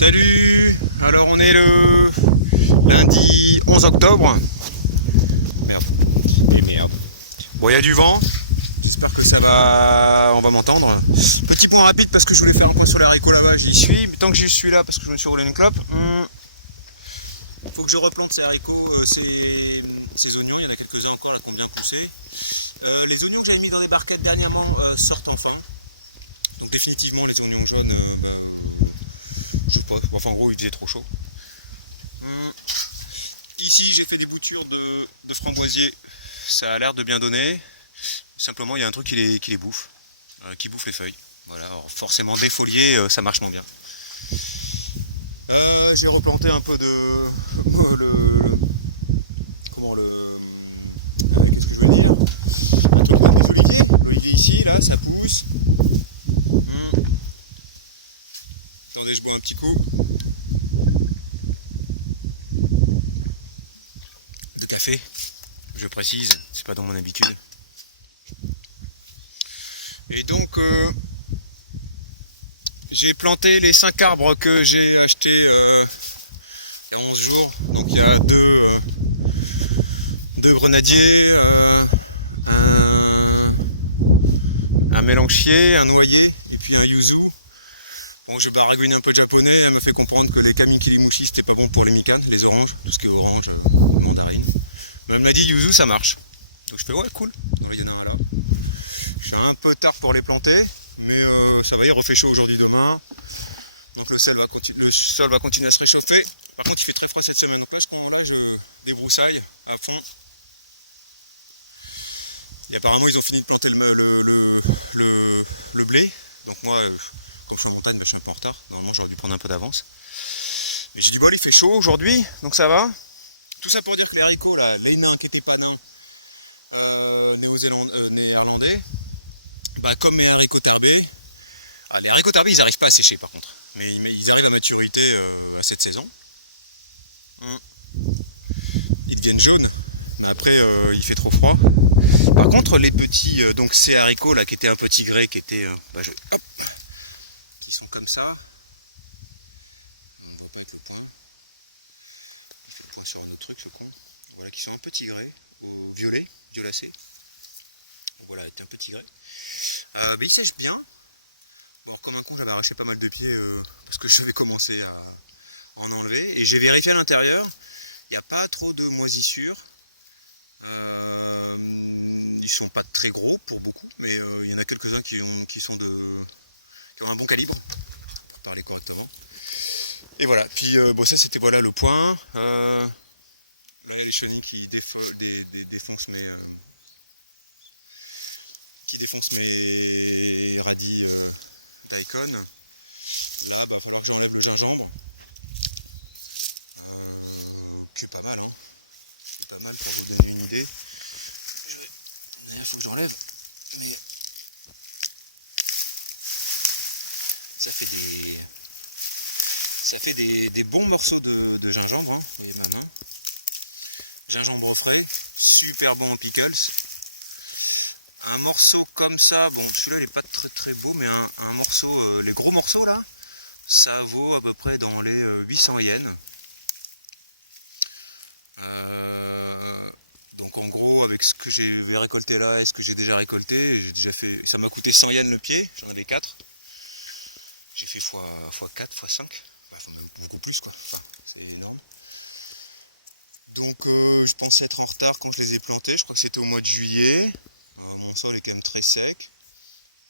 Salut. Alors on est le lundi 11 octobre. Merde. Et merde. Bon, il y a du vent. J'espère que ça va, on va m'entendre. Petit point rapide parce que je voulais faire un point sur les haricots là-bas. J'y suis. Mais tant que j'y suis là parce que je me suis roulé une clope. Faut que je replante ces haricots, ces oignons. Il y en a quelques-uns encore là qui ont bien poussé. Les oignons que j'avais mis dans des barquettes dernièrement sortent enfin. Donc définitivement les oignons jaunes. Je sais pas. Enfin en gros il faisait trop chaud. Ici j'ai fait des boutures de framboisier, ça a l'air de bien donner, simplement il y a un truc qui les bouffe, qui bouffe les feuilles. Voilà, alors forcément défolier ça marche moins bien. J'ai replanté un peu de comment le qu'est-ce que je veux dire, un truc avec des oliviers. L'olivier ici là ça pousse. Attendez, je bois un petit coup de café, je précise, c'est pas dans mon habitude. Et donc j'ai planté les 5 arbres que j'ai achetés il y a 11 jours. Donc il y a deux grenadiers, un mélanchier, un noyer et puis un yuzu. Bon, je baragouine un peu de japonais, elle me fait comprendre que les kamikilimushi c'était pas bon pour les mikan, les oranges, tout ce qui est orange, mandarine. Mais elle m'a dit yuzu ça marche. Donc je fais ouais cool, il y en a un là. Je suis un peu tard pour les planter, mais ça va, il refait chaud aujourd'hui demain. Donc le sol va continuer à se réchauffer. Par contre il fait très froid cette semaine, donc là à ce moment-là je débroussaille à fond. Et apparemment ils ont fini de planter le blé. Donc moi, comme je suis en montagne, je suis un peu en retard. Normalement j'aurais dû prendre un peu d'avance. Mais j'ai du bol, il fait chaud aujourd'hui, donc ça va. Tout ça pour dire que les haricots là, les nains qui étaient pas nains, néerlandais, bah, comme mes haricots tarbés. Les haricots tarbés ils n'arrivent pas à sécher par contre. Mais ils arrivent à maturité à cette saison. Ils deviennent jaunes. Mais après il fait trop froid. Par contre les petits, donc ces haricots là qui étaient un peu tigrés, qui étaient qui sont comme ça. On ne voit pas avec le point sur un autre truc ce con. Voilà, qui sont un peu tigrés, au violet, violacé. Donc voilà, était un peu tigré. Mais ils sèchent bien. Bon, comme un con j'avais arraché pas mal de pieds parce que je vais commencer à en enlever. Et j'ai vérifié à l'intérieur, il n'y a pas trop de moisissures. Ils sont pas très gros pour beaucoup, mais il y en a quelques-uns qui ont un bon calibre, pour parler correctement. Et voilà, puis bon ça c'était voilà le point. Là il y a les chenilles qui défoncent mes radis daikon. Là bah, il va falloir que j'enlève le gingembre. Qui est pas mal, hein. Pas mal pour vous donner une idée. D'ailleurs, il faut que j'enlève. Mais ça fait des bons morceaux de gingembre. Hein. Vous voyez ma main. Gingembre frais, super bon en pickles. Un morceau comme ça, bon celui-là il est pas très très beau, mais un morceau, les gros morceaux là, ça vaut à peu près dans les 800 yens. Donc en gros avec ce que j'ai récolté là et ce que j'ai déjà récolté, j'ai déjà fait. Ça m'a coûté 100 yens le pied, j'en avais 4. J'ai fait x4, x5. Enfin, beaucoup plus quoi. Enfin, c'est énorme. Donc je pensais être en retard quand je les ai plantés, je crois que c'était au mois de juillet. Mon sol est quand même très sec.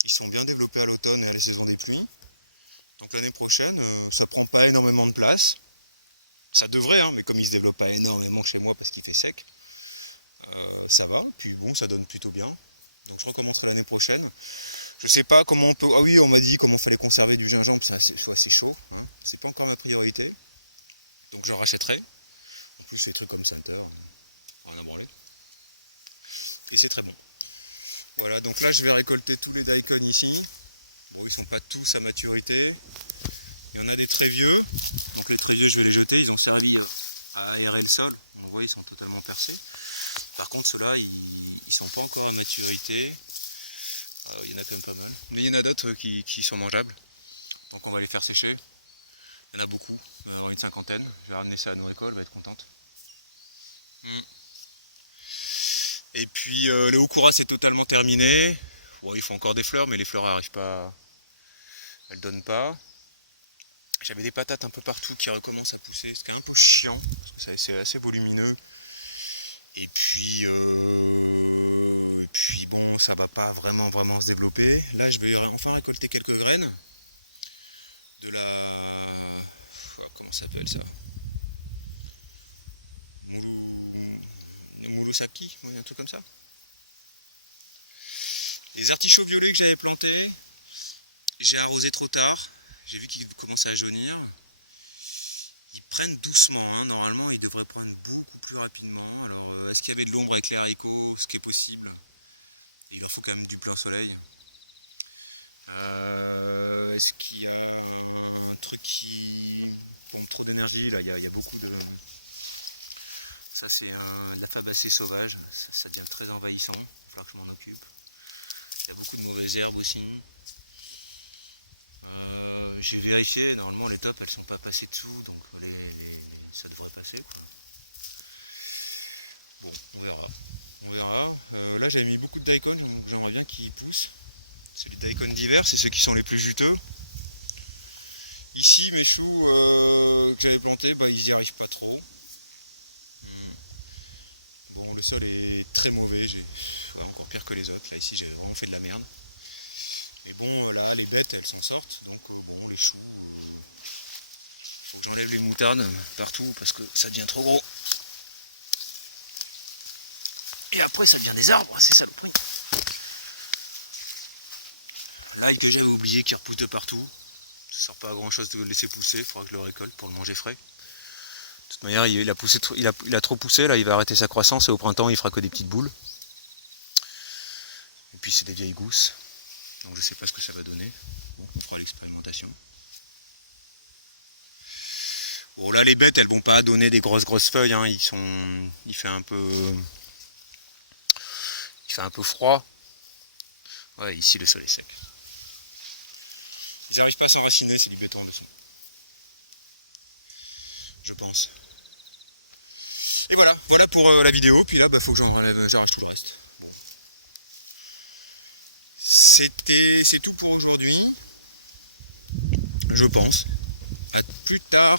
Ils sont bien développés à l'automne et à la saison des pluies. Donc l'année prochaine, ça prend pas énormément de place. Ça devrait, hein, mais comme il se développe pas énormément chez moi parce qu'il fait sec, ça va. Puis bon, ça donne plutôt bien. Donc je recommencerai l'année prochaine. Je sais pas comment on peut. Ah oui, on m'a dit comment fallait conserver du gingembre, c'est assez chaud. Hein. C'est pas encore ma priorité. Donc je rachèterai. En plus, ces trucs comme ça, rien à branler. Et c'est très bon. Voilà, donc là je vais récolter tous les daikon ici. Bon, ils sont pas tous à maturité. Il y en a des très vieux. Donc les très vieux, je vais les jeter. Ils ont servi à aérer le sol. On voit, ils sont totalement percés. Par contre, ceux-là, ils sont pas encore à maturité. Il y en a quand même pas mal. Mais il y en a d'autres qui sont mangeables. Donc on va les faire sécher. Il y en a beaucoup, il va y en avoir une cinquantaine. Je vais ramener ça à Nouricole, elle va être contente. Et puis le Okura c'est totalement terminé. Bon, il faut encore des fleurs, mais les fleurs n'arrivent pas, elles donnent pas. J'avais des patates un peu partout qui recommencent à pousser, ce qui est un peu chiant, parce que c'est assez volumineux. Et puis bon, ça va pas vraiment se développer. Là, je vais enfin récolter quelques graines de la... Comment ça s'appelle ça? Moulousaki, un truc comme ça. Les artichauts violets que j'avais plantés, j'ai arrosé trop tard. J'ai vu qu'ils commençaient à jaunir. Ils prennent doucement, hein. Normalement ils devraient prendre beaucoup plus rapidement. Alors est-ce qu'il y avait de l'ombre avec les haricots? Ce qui est possible. Il leur faut quand même du plein soleil. Est-ce qu'il y a un truc qui pompe trop d'énergie? Là il y a beaucoup de... Ça c'est de la fabacée sauvage, ça devient très envahissant, il va falloir que je m'en occupe. Il y a beaucoup de mauvaises herbes aussi. J'ai vérifié, normalement les tops elles sont pas passées dessous, donc ça devrait passer quoi. Bon, on verra. Là j'avais mis beaucoup de daikon, j'aimerais bien qu'ils poussent. C'est les daikon d'hiver, c'est ceux qui sont les plus juteux. Ici mes choux que j'avais plantés, ils n'y arrivent pas trop. Bon, le sol est très mauvais, encore pire que les autres. Là ici j'ai vraiment fait de la merde. Mais bon, là les bêtes elles s'en sortent, donc bon, les choux, faut que j'enlève les moutardes partout parce que ça devient trop gros. Et après ça devient des arbres, c'est ça le truc. L'ail que j'avais oublié qui repousse de partout, ça sert pas à grand chose de le laisser pousser, il faudra que je le récolte pour le manger frais. De toute manière il a trop poussé, là il va arrêter sa croissance et au printemps il fera que des petites boules. Et puis c'est des vieilles gousses, donc je sais pas ce que ça va donner. Bon, on fera l'expérimentation. Bon là les bêtes elles vont pas donner des grosses feuilles, hein. Il fait un peu froid. Ouais, ici le sol est sec. Ils n'arrivent pas à s'enraciner, c'est du béton en dessous. Je pense. Et voilà pour la vidéo, puis là faut que j'arrache tout le reste. C'est tout pour aujourd'hui. Je pense. À plus tard.